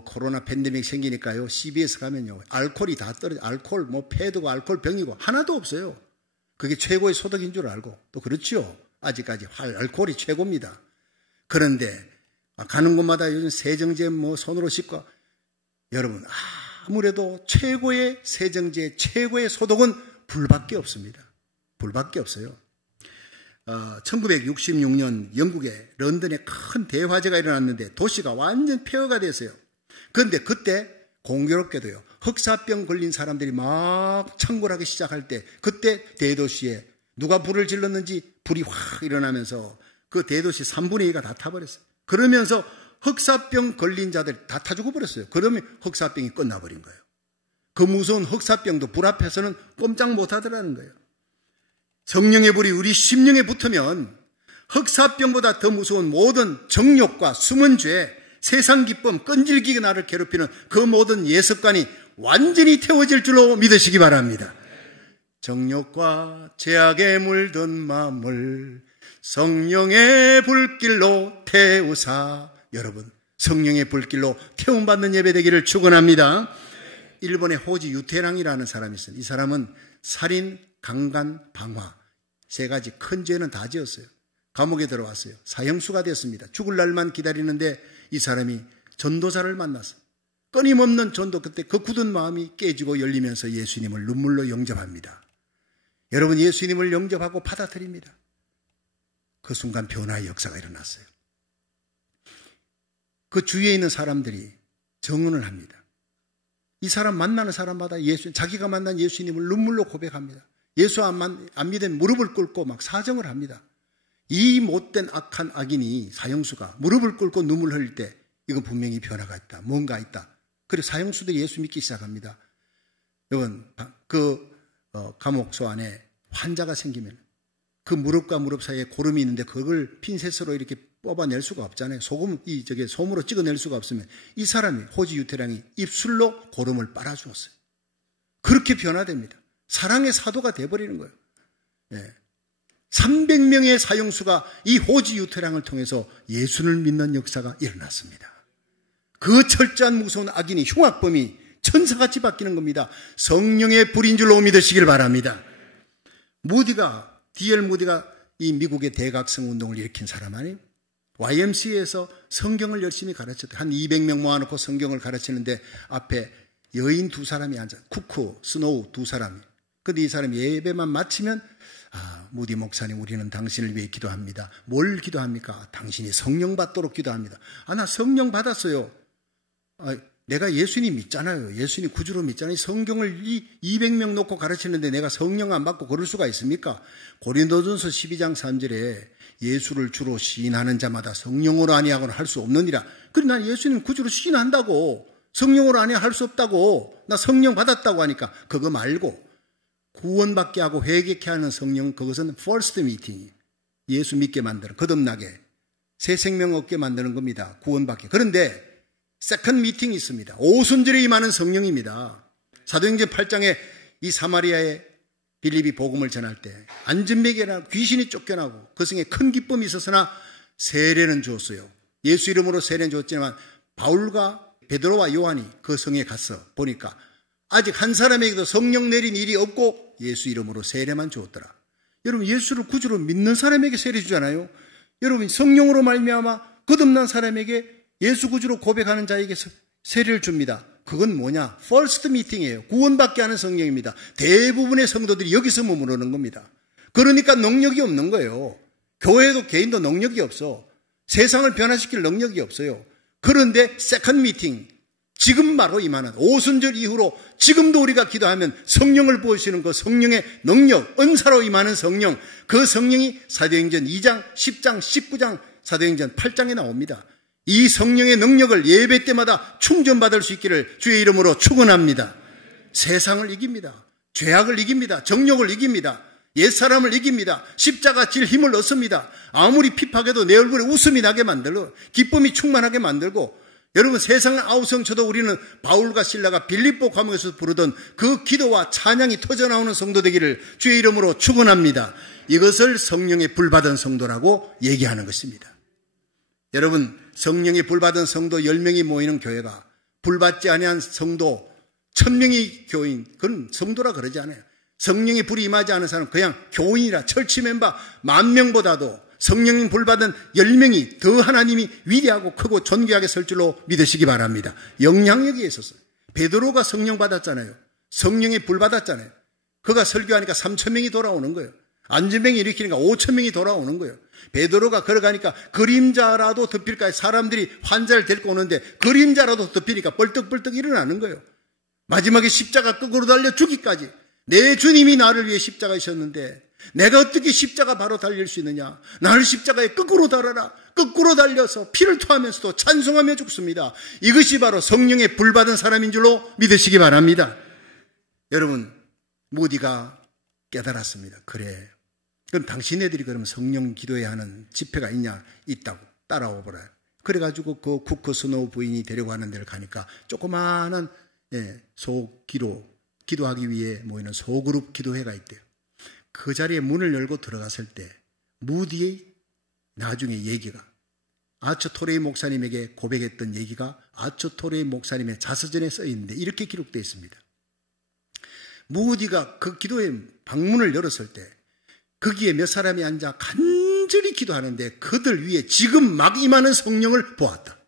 코로나 팬데믹 생기니까요, CBS 가면요, 알코올이 다 떨어져. 알코올, 패드고 알코올 병이고 하나도 없어요. 그게 최고의 소독인 줄 알고, 또 그렇죠. 아직까지 알코올이 최고입니다. 그런데 가는 곳마다 요즘 세정제 손으로 씻고, 여러분 아무래도 최고의 세정제, 최고의 소독은 불밖에 없습니다. 불밖에 없어요. 1966년 영국의 런던에 큰 대화재가 일어났는데 도시가 완전 폐허가 됐어요. 그런데 그때 공교롭게도요, 흑사병 걸린 사람들이 막 창궐하기 시작할 때, 그때 대도시에 누가 불을 질렀는지 불이 확 일어나면서 그 대도시 3분의 2가 다 타버렸어요. 그러면서 흑사병 걸린 자들 다 타 죽어버렸어요. 그러면 흑사병이 끝나버린 거예요. 그 무서운 흑사병도 불 앞에서는 꼼짝 못하더라는 거예요. 성령의 불이 우리 심령에 붙으면 흑사병보다 더 무서운 모든 정욕과 숨은 죄, 세상 기쁨, 끈질기게 나를 괴롭히는 그 모든 예습관이 완전히 태워질 줄로 믿으시기 바랍니다. 정욕과 죄악에 물든 마음을 성령의 불길로 태우사. 여러분, 성령의 불길로 태움받는 예배 되기를 축원합니다. 일본의 호지 유태랑이라는 사람이 있어요. 이 사람은 살인, 강간, 방화 세 가지 큰 죄는 다 지었어요. 감옥에 들어왔어요. 사형수가 됐습니다. 죽을 날만 기다리는데 이 사람이 전도자를 만났어요. 끊임없는 전도, 그때 그 굳은 마음이 깨지고 열리면서 예수님을 눈물로 영접합니다. 여러분, 예수님을 영접하고 받아들입니다. 그 순간 변화의 역사가 일어났어요. 그 주위에 있는 사람들이 증언을 합니다. 이 사람 만나는 사람마다 자기가 만난 예수님을 눈물로 고백합니다. 예수 안 믿으면 무릎을 꿇고 막 사정을 합니다. 이 못된 악한 악인이, 사형수가 무릎을 꿇고 눈물 흘릴 때 이건 분명히 변화가 있다, 뭔가 있다. 그래서 사형수들이 예수 믿기 시작합니다. 여러분, 감옥소 안에 환자가 생기면 그 무릎과 무릎 사이에 고름이 있는데 그걸 핀셋으로 이렇게 뽑아낼 수가 없잖아요. 솜으로 찍어낼 수가 없으면 이 사람이, 호지 유태랑이 입술로 고름을 빨아주었어요. 그렇게 변화됩니다. 사랑의 사도가 돼버리는 거예요. 300명의 사형수가 이 호지 유태랑을 통해서 예수를 믿는 역사가 일어났습니다. 그 철저한 무서운 악인이, 흉악범이 천사같이 바뀌는 겁니다. 성령의 불인 줄로 믿으시길 바랍니다. D.L. 무디가 이 미국의 대각성 운동을 일으킨 사람 아니에요? YMCA에서 성경을 열심히 가르쳤다. 한 200명 모아놓고 성경을 가르치는데 앞에 여인 두 사람이 앉아, 쿠크, 스노우 두 사람이. 근데 이 사람이 예배만 마치면, 무디 목사님, 우리는 당신을 위해 기도합니다. 뭘 기도합니까? 당신이 성령 받도록 기도합니다. 나 성령 받았어요. 내가 예수님 믿잖아요. 예수님 구주로 믿잖아요. 성경을 200명 놓고 가르치는데 내가 성령 안 받고 그럴 수가 있습니까? 고린도전서 12장 3절에 예수를 주로 시인하는 자마다 성령으로 아니하고는 할 수 없느니라. 그래, 난 예수님 구주로 시인한다고. 성령으로 아니하 할 수 없다고. 나 성령 받았다고 하니까 그거 말고 구원받게 하고 회개케 하는 성령, 그것은 first meeting. 예수 믿게 만드는, 거듭나게, 새 생명 얻게 만드는 겁니다. 구원받게. 그런데 세컨드 미팅이 있습니다. 오순절에 임하는 성령입니다. 사도행전 8장에 이 사마리아에 빌립이 복음을 전할 때 안전매개나 귀신이 쫓겨나고 그 성에 큰 기쁨이 있었으나 세례는 주었어요. 예수 이름으로 세례는 주었지만 바울과 베드로와 요한이 그 성에 가서 보니까 아직 한 사람에게도 성령 내린 일이 없고 예수 이름으로 세례만 주었더라. 여러분, 예수를 구주로 믿는 사람에게 세례 주잖아요. 여러분, 성령으로 말미암아 거듭난 사람에게 예수 구주로 고백하는 자에게 세례를 줍니다. 그건 뭐냐? First meeting이에요. 구원받게 하는 성령입니다. 대부분의 성도들이 여기서 머무르는 겁니다. 그러니까 능력이 없는 거예요. 교회도 개인도 능력이 없어. 세상을 변화시킬 능력이 없어요. 그런데 Second meeting, 지금 바로 임하는 오순절 이후로 지금도 우리가 기도하면 성령을 부으시는 그 성령의 능력, 은사로 임하는 성령, 그 성령이 사도행전 2장, 10장, 19장, 사도행전 8장에 나옵니다. 이 성령의 능력을 예배 때마다 충전받을 수 있기를 주의 이름으로 축원합니다. 세상을 이깁니다. 죄악을 이깁니다. 정욕을 이깁니다. 옛사람을 이깁니다. 십자가 질 힘을 얻습니다. 아무리 핍박해도 내 얼굴에 웃음이 나게 만들고 기쁨이 충만하게 만들고, 여러분, 세상을 아우성쳐도 우리는 바울과 실라가 빌립보 감옥에서 부르던 그 기도와 찬양이 터져나오는 성도 되기를 주의 이름으로 축원합니다. 이것을 성령의 불받은 성도라고 얘기하는 것입니다. 여러분, 성령의 불받은 성도 10명이 모이는 교회가 불받지 아니한 성도 1000명이 교인, 그건 성도라 그러지 않아요. 성령의 불이 임하지 않은 사람은 그냥 교인이라, 철치 멤버 10,000명보다도 성령님 불받은 10명이 더 하나님이 위대하고 크고 존귀하게 설 줄로 믿으시기 바랍니다. 영향력이 있었어요. 베드로가 성령 받았잖아요. 성령의 불 받았잖아요. 그가 설교하니까 3,000명이 돌아오는 거예요. 안전병이 일으키니까 5,000명이 돌아오는 거예요. 베드로가 걸어가니까 그림자라도 덮일까, 사람들이 환자를 데리고 오는데 그림자라도 덮이니까 벌떡벌떡 일어나는 거예요. 마지막에 십자가 거꾸로 달려 죽기까지. 내 주님이 나를 위해 십자가이셨는데 내가 어떻게 십자가 바로 달릴 수 있느냐. 나를 십자가에 거꾸로 달아라. 거꾸로 달려서 피를 토하면서도 찬송하며 죽습니다. 이것이 바로 성령의 불받은 사람인 줄로 믿으시기 바랍니다. 여러분, 무디가 깨달았습니다. 그래, 그럼 당신네들이 그러면 성령 기도해야 하는 집회가 있냐? 있다고. 따라와 보라. 그래가지고 그 쿠크 스노우 부인이 데려가는 데를 가니까 조그마한 기도하기 위해 모이는 소그룹 기도회가 있대요. 그 자리에 문을 열고 들어갔을 때 무디의 나중에 얘기가 아처 토레이 목사님에게 고백했던 얘기가 아처 토레이 목사님의 자서전에 써 있는데 이렇게 기록되어 있습니다. 무디가 그 기도회 방문을 열었을 때 거기에 몇 사람이 앉아 간절히 기도하는데 그들 위에 지금 막 임하는 성령을 보았다.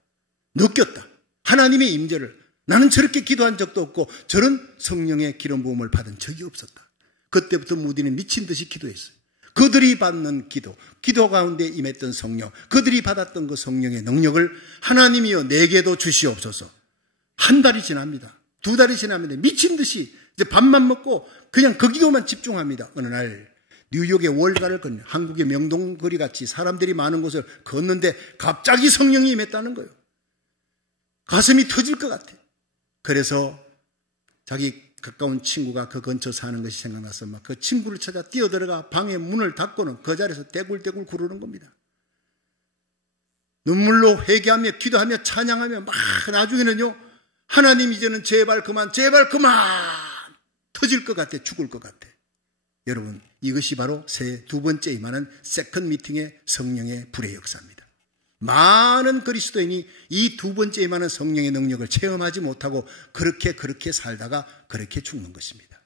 느꼈다. 하나님의 임재를. 나는 저렇게 기도한 적도 없고 저런 성령의 기름 부음을 받은 적이 없었다. 그때부터 무디는 미친 듯이 기도했어요. 그들이 받는 기도 가운데 임했던 성령, 그들이 받았던 그 성령의 능력을 하나님이여 내게도 주시옵소서. 한 달이 지납니다. 2달이 지납니다. 미친 듯이 이제 밥만 먹고 그냥 그 기도만 집중합니다. 어느 날 뉴욕의 월가를 건너 한국의 명동거리 같이 사람들이 많은 곳을 걷는데 갑자기 성령이 임했다는 거예요. 가슴이 터질 것 같아. 그래서 자기 가까운 친구가 그 근처 사는 것이 생각나서 막 그 친구를 찾아 뛰어들어가 방에 문을 닫고는 그 자리에서 떼굴떼굴 구르는 겁니다. 눈물로 회개하며 기도하며 찬양하며 막 나중에는요, 하나님 이제는 제발 그만 터질 것 같아. 죽을 것 같아. 여러분, 이것이 바로 두 번째 임하는 세컨드 미팅의 성령의 불의 역사입니다. 많은 그리스도인이 이 두 번째 임하는 성령의 능력을 체험하지 못하고 그렇게 살다가 그렇게 죽는 것입니다.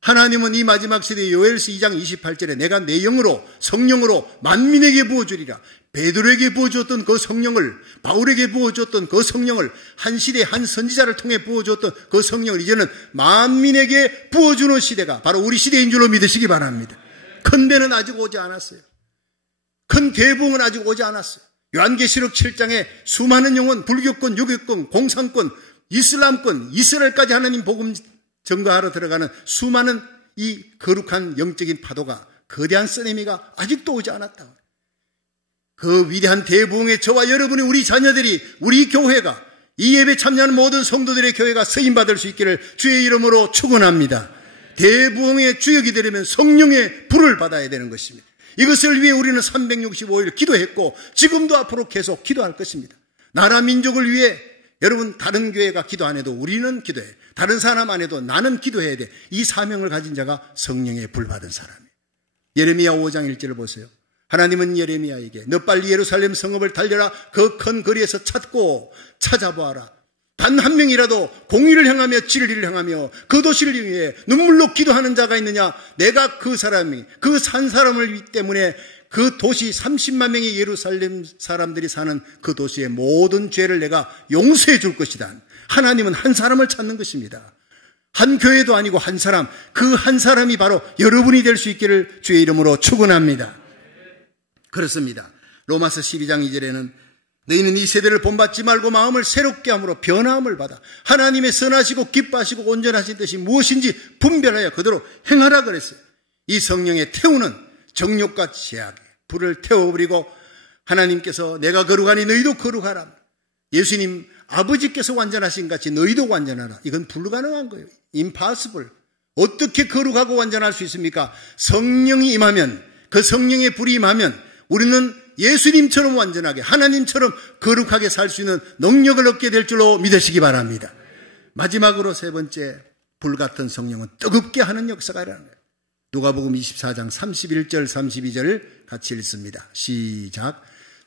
하나님은 이 마지막 시대에 요엘서 2장 28절에 내가 내 영으로 성령으로 만민에게 부어주리라. 베드로에게 부어주었던 그 성령을, 바울에게 부어주었던 그 성령을, 한 시대에 한 선지자를 통해 부어주었던 그 성령을 이제는 만민에게 부어주는 시대가 바로 우리 시대인 줄로 믿으시기 바랍니다. 큰 데는 아직 오지 않았어요. 큰 대부흥은 아직 오지 않았어요. 요한계시록 7장에 수많은 영혼, 불교권, 유교권, 공산권, 이슬람권, 이스라엘까지 하나님 복음 전가하러 들어가는 수많은 이 거룩한 영적인 파도가, 거대한 쓰나미가 아직도 오지 않았다. 그 위대한 대부흥에 저와 여러분이, 우리 자녀들이, 우리 교회가, 이 예배 참여하는 모든 성도들의 교회가 쓰임받을 수 있기를 주의 이름으로 축원합니다. 대부흥의 주역이 되려면 성령의 불을 받아야 되는 것입니다. 이것을 위해 우리는 365일 기도했고 지금도 앞으로 계속 기도할 것입니다. 나라 민족을 위해 여러분, 다른 교회가 기도 안 해도 우리는 기도해. 다른 사람 안 해도 나는 기도해야 돼. 이 사명을 가진 자가 성령의 불 받은 사람이에요. 예레미야 5장 1절을 보세요. 하나님은 예레미야에게 너 빨리 예루살렘 성읍을 달려라. 그 큰 거리에서 찾고 찾아보아라. 단 한 명이라도 공의를 행하며 진리를 행하며 그 도시를 위해 눈물로 기도하는 자가 있느냐? 내가 그 산 사람을 때문에 그 도시 30만 명의 예루살렘 사람들이 사는 그 도시의 모든 죄를 내가 용서해 줄 것이다. 하나님은 한 사람을 찾는 것입니다. 한 교회도 아니고 한 사람, 그 한 사람이 바로 여러분이 될 수 있기를 주의 이름으로 축원합니다. 그렇습니다. 로마서 12장 2절에는 너희는 이 세대를 본받지 말고 마음을 새롭게 함으로 변화함을 받아 하나님의 선하시고 기뻐하시고 온전하신 뜻이 무엇인지 분별하여 그대로 행하라 그랬어요. 이 성령의 태우는 정욕과 죄악, 불을 태워버리고 하나님께서 내가 거룩하니 너희도 거룩하라. 예수님 아버지께서 완전하신 같이 너희도 완전하라. 이건 불가능한 거예요. impossible. 어떻게 거룩하고 완전할 수 있습니까? 성령이 임하면, 그 성령의 불이 임하면 우리는 예수님처럼 완전하게, 하나님처럼 거룩하게 살 수 있는 능력을 얻게 될 줄로 믿으시기 바랍니다. 마지막으로 세 번째, 불같은 성령은 뜨겁게 하는 역사가 일어나는 거예요. 누가복음 24장 31절 32절 같이 읽습니다. 시작.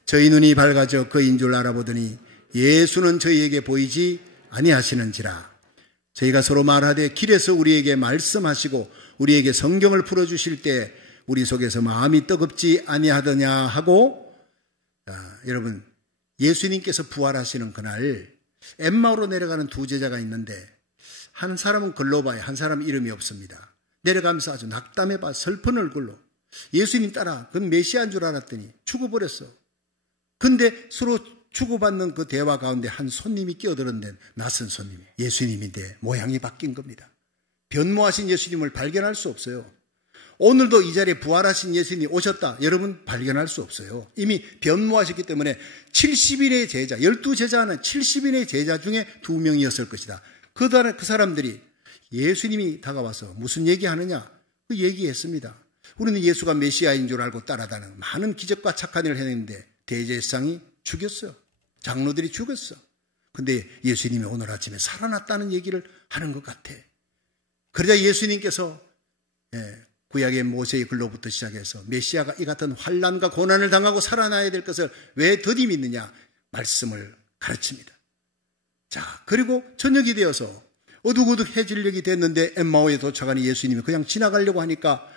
저희 눈이 밝아져 그인 줄 알아보더니 예수는 저희에게 보이지 아니하시는지라. 저희가 서로 말하되 길에서 우리에게 말씀하시고 우리에게 성경을 풀어주실 때 우리 속에서 마음이 뜨겁지 아니하더냐 하고, 여러분, 예수님께서 부활하시는 그날 엠마오로 내려가는 두 제자가 있는데 한 사람은 글로바에, 한 사람은 이름이 없습니다. 내려가면서 아주 낙담해봐 슬픈 얼굴로 예수님 따라, 그건 메시아인 줄 알았더니 죽어버렸어. 근데 서로 주고받는 그 대화 가운데 한 손님이 끼어들었는데 낯선 손님이 예수님인데 모양이 바뀐 겁니다. 변모하신 예수님을 발견할 수 없어요. 오늘도 이 자리에 부활하신 예수님이 오셨다. 여러분 발견할 수 없어요. 이미 변모하셨기 때문에 70인의 제자, 12제자는 70인의 제자 중에 2명이었을 것이다. 그 사람들이 예수님이 다가와서 무슨 얘기하느냐? 그 얘기했습니다. 우리는 예수가 메시아인 줄 알고 따라다니는 많은 기적과 착한 일을 했는데 대제사장이 죽였어요. 장로들이 죽였어. 근데 예수님이 오늘 아침에 살아났다는 얘기를 하는 것 같아. 그러자 예수님께서 구약의 모세의 글로부터 시작해서 메시아가 이 같은 환난과 고난을 당하고 살아나야 될 것을 왜 더디 믿느냐 말씀을 가르칩니다. 자, 그리고 저녁이 되어서 어둑어둑해질녘이 됐는데 엠마오에 도착하니 예수님이 그냥 지나가려고 하니까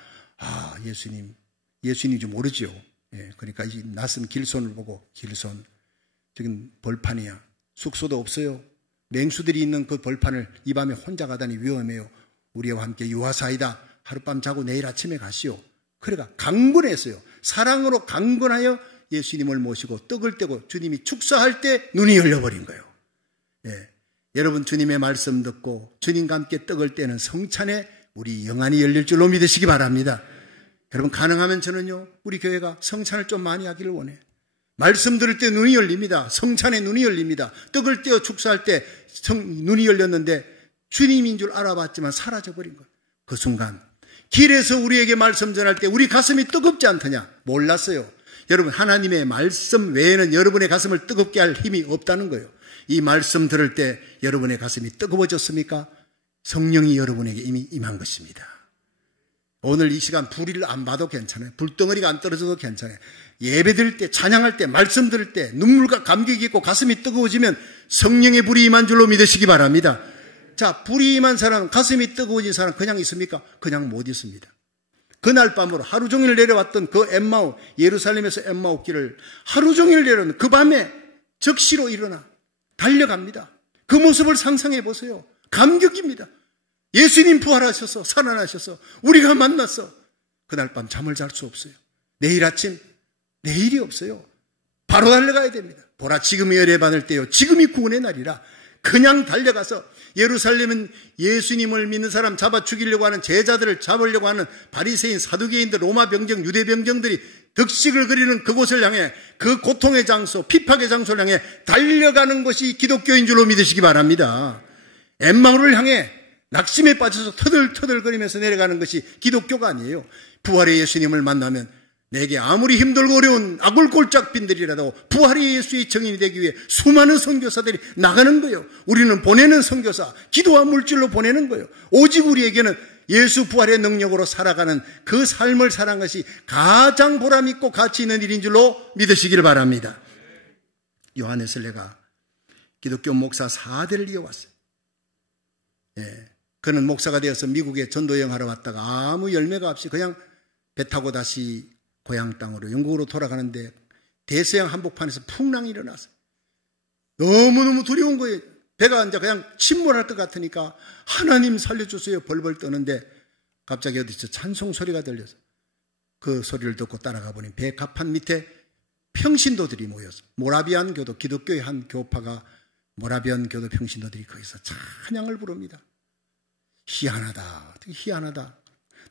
예수님 좀 모르죠. 그러니까 이 낯선 길손을 보고 길손, 지금 벌판이야. 숙소도 없어요. 맹수들이 있는 그 벌판을 이 밤에 혼자 가다니 위험해요. 우리와 함께 유하사이다. 하룻밤 자고 내일 아침에 가시오. 그래가 강권했어요. 사랑으로 강권하여 예수님을 모시고 떡을 떼고 주님이 축사할 때 눈이 열려버린 거예요. 여러분 주님의 말씀 듣고 주님과 함께 떡을 떼는 성찬에 우리 영안이 열릴 줄로 믿으시기 바랍니다. 여러분 가능하면 저는요 우리 교회가 성찬을 좀 많이 하기를 원해요. 말씀 들을 때 눈이 열립니다. 성찬에 눈이 열립니다. 떡을 떼어 축사할 때 눈이 열렸는데 주님인 줄 알아봤지만 사라져버린 거예요. 그 순간 길에서 우리에게 말씀 전할 때 우리 가슴이 뜨겁지 않더냐? 몰랐어요. 여러분 하나님의 말씀 외에는 여러분의 가슴을 뜨겁게 할 힘이 없다는 거예요. 이 말씀 들을 때 여러분의 가슴이 뜨거워졌습니까? 성령이 여러분에게 이미 임한 것입니다. 오늘 이 시간 불을 안 봐도 괜찮아요. 불덩어리가 안 떨어져도 괜찮아요. 예배 드릴 때, 찬양할 때, 말씀 들을 때 눈물과 감격이 있고 가슴이 뜨거워지면 성령의 불이 임한 줄로 믿으시기 바랍니다. 자, 불이 임한 사람, 가슴이 뜨거워진 사람 그냥 있습니까? 그냥 못 있습니다. 그날 밤으로 하루 종일 내려왔던 그 엠마오, 예루살렘에서 엠마오 길을 하루 종일 내려오는 그 밤에 적시로 일어나 달려갑니다. 그 모습을 상상해 보세요. 감격입니다. 예수님 부활하셔서 살아나셔서 우리가 만났어. 그날 밤 잠을 잘 수 없어요. 내일 아침 내일이 없어요. 바로 달려가야 됩니다. 보라 지금이 열애 받을 때요 지금이 구원의 날이라. 그냥 달려가서 예루살렘은 예수님을 믿는 사람 잡아 죽이려고 하는 제자들을 잡으려고 하는 바리새인 사두개인들 로마 병정 유대 병정들이 덕식을 그리는 그곳을 향해 그 고통의 장소 피팍의 장소를 향해 달려가는 것이 기독교인 줄로 믿으시기 바랍니다. 엠마오를 향해 낙심에 빠져서 터들터들거리면서 내려가는 것이 기독교가 아니에요. 부활의 예수님을 만나면 내게 아무리 힘들고 어려운 아굴골짝빈들이라도 부활의 예수의 증인이 되기 위해 수많은 선교사들이 나가는 거예요. 우리는 보내는 선교사, 기도와 물질로 보내는 거예요. 오직 우리에게는 예수 부활의 능력으로 살아가는 그 삶을 살아간 것이 가장 보람있고 가치 있는 일인 줄로 믿으시기를 바랍니다. 요한nes 셀레가 기독교 목사 4대를 이어왔어요. 그는 목사가 되어서 미국에 전도여행하러 왔다가 아무 열매가 없이 그냥 배 타고 다시 고향 땅으로 영국으로 돌아가는데 대서양 한복판에서 풍랑이 일어났어요. 너무너무 두려운 거예요. 배가 이제 그냥 침몰할 것 같으니까 하나님 살려주세요 벌벌 떠는데 갑자기 어디서 찬송 소리가 들려서 그 소리를 듣고 따라가 보니 배 갑판 밑에 평신도들이 모여서 모라비안 교도 기독교의 한 교파가 모라비안 교도 평신도들이 거기서 찬양을 부릅니다. 희한하다. 되게 희한하다.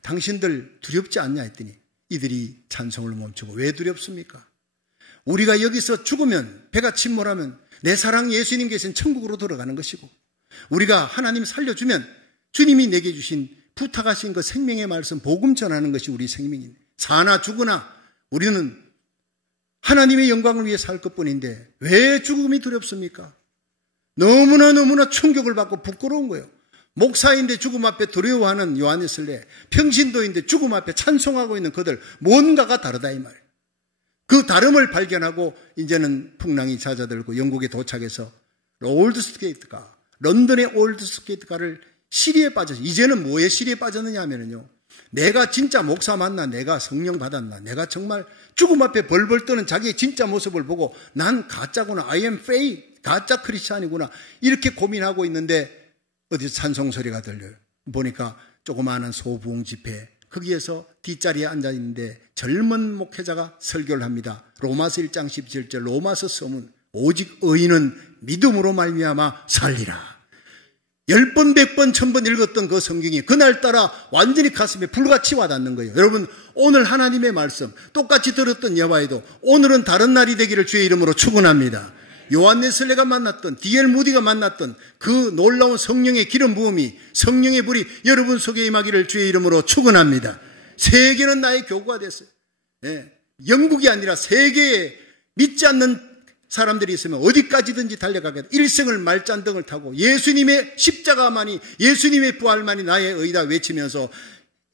당신들 두렵지 않냐 했더니 이들이 찬송을 멈추고 왜 두렵습니까? 우리가 여기서 죽으면 배가 침몰하면 내 사랑 예수님 계신 천국으로 들어가는 것이고 우리가 하나님 살려주면 주님이 내게 주신 부탁하신 그 생명의 말씀 복음 전하는 것이 우리 생명입니다. 사나 죽으나 우리는 하나님의 영광을 위해 살 것뿐인데 왜 죽음이 두렵습니까? 너무나 충격을 받고 부끄러운 거예요. 목사인데 죽음 앞에 두려워하는 요한nes 셀레, 평신도인데 죽음 앞에 찬송하고 있는 그들 뭔가가 다르다 이 말이에요. 그 다름을 발견하고 이제는 풍랑이 잦아들고 영국에 도착해서 올드스케이트가 런던의 올드스케이트가를 시리에 빠져서 이제는 뭐에 시리에 빠졌느냐 하면요 내가 진짜 목사 맞나 내가 성령 받았나 내가 정말 죽음 앞에 벌벌 떠는 자기의 진짜 모습을 보고 난 가짜구나 I am fake 가짜 크리스찬이구나 이렇게 고민하고 있는데 어디서 찬송 소리가 들려요. 보니까 조그마한 소부흥 집회 거기에서 뒷자리에 앉아있는데 젊은 목회자가 설교를 합니다. 로마서 1장 17절 로마서 서문 오직 의인은 믿음으로 말미암아 살리라. 10번 100번 1000번 읽었던 그 성경이 그날따라 완전히 가슴에 불같이 와닿는 거예요. 여러분 오늘 하나님의 말씀 똑같이 들었던 예화에도 오늘은 다른 날이 되기를 주의 이름으로 축원합니다. 요한nes 셀레가 만났던 D.L. 무디가 만났던 그 놀라운 성령의 기름 부음이 성령의 불이 여러분 속에 임하기를 주의 이름으로 축원합니다. 세계는 나의 교구가 됐어요. 예. 영국이 아니라 세계에 믿지 않는 사람들이 있으면 어디까지든지 달려가게 돼. 일생을 말잔등을 타고 예수님의 십자가만이, 예수님의 부활만이 나의 의다 외치면서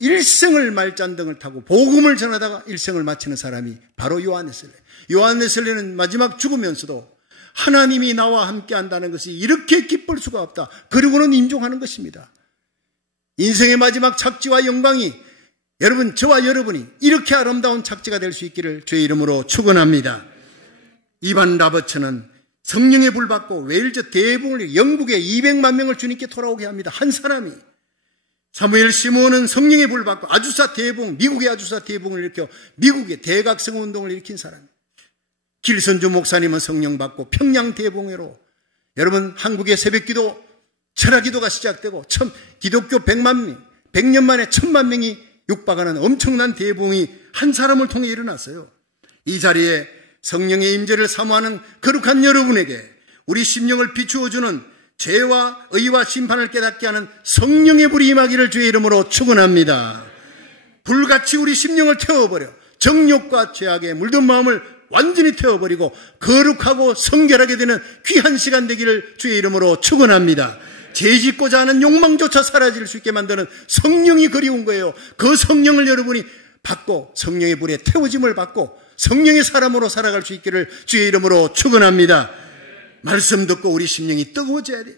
일생을 말잔등을 타고 복음을 전하다가 일생을 마치는 사람이 바로 요한 웨슬레. 요한 웨슬레는 마지막 죽으면서도 하나님이 나와 함께 한다는 것이 이렇게 기쁠 수가 없다. 그리고는 인정하는 것입니다. 인생의 마지막 착지와 영광이 여러분, 저와 여러분이 이렇게 아름다운 착지가 될 수 있기를 주의 이름으로 축원합니다. 이반 라버츠는 성령의 불 받고 웨일즈 대붕을, 영국에 200만 명을 주님께 돌아오게 합니다. 한 사람이. 사무엘 시몬은 성령의 불 받고 아주사 대붕, 미국의 아주사 대붕을 일으켜 미국의 대각성 운동을 일으킨 사람입니다. 길선주 목사님은 성령 받고 평양 대붕회로, 여러분 한국의 새벽기도, 철학기도가 시작되고 기독교 100년 만에 1000만 명이 육박하는 엄청난 대붕이 한 사람을 통해 일어났어요. 이 자리에 성령의 임재를 사모하는 거룩한 여러분에게 우리 심령을 비추어주는 죄와 의와 심판을 깨닫게 하는 성령의 불이 임하기를 주의 이름으로 축원합니다. 불같이 우리 심령을 태워버려 정욕과 죄악에 물든 마음을 완전히 태워버리고 거룩하고 성결하게 되는 귀한 시간 되기를 주의 이름으로 축원합니다. 죄짓고자 하는 욕망조차 사라질 수 있게 만드는 성령이 그리운 거예요. 그 성령을 여러분이 받고 성령의 불에 태워짐을 받고 성령의 사람으로 살아갈 수 있기를 주의 이름으로 축원합니다. 말씀 듣고 우리 심령이 뜨거워져야 돼요.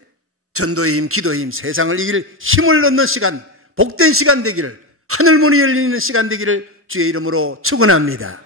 전도의 힘, 기도의 힘, 세상을 이길 힘을 얻는 시간, 복된 시간 되기를, 하늘문이 열리는 시간 되기를 주의 이름으로 축원합니다.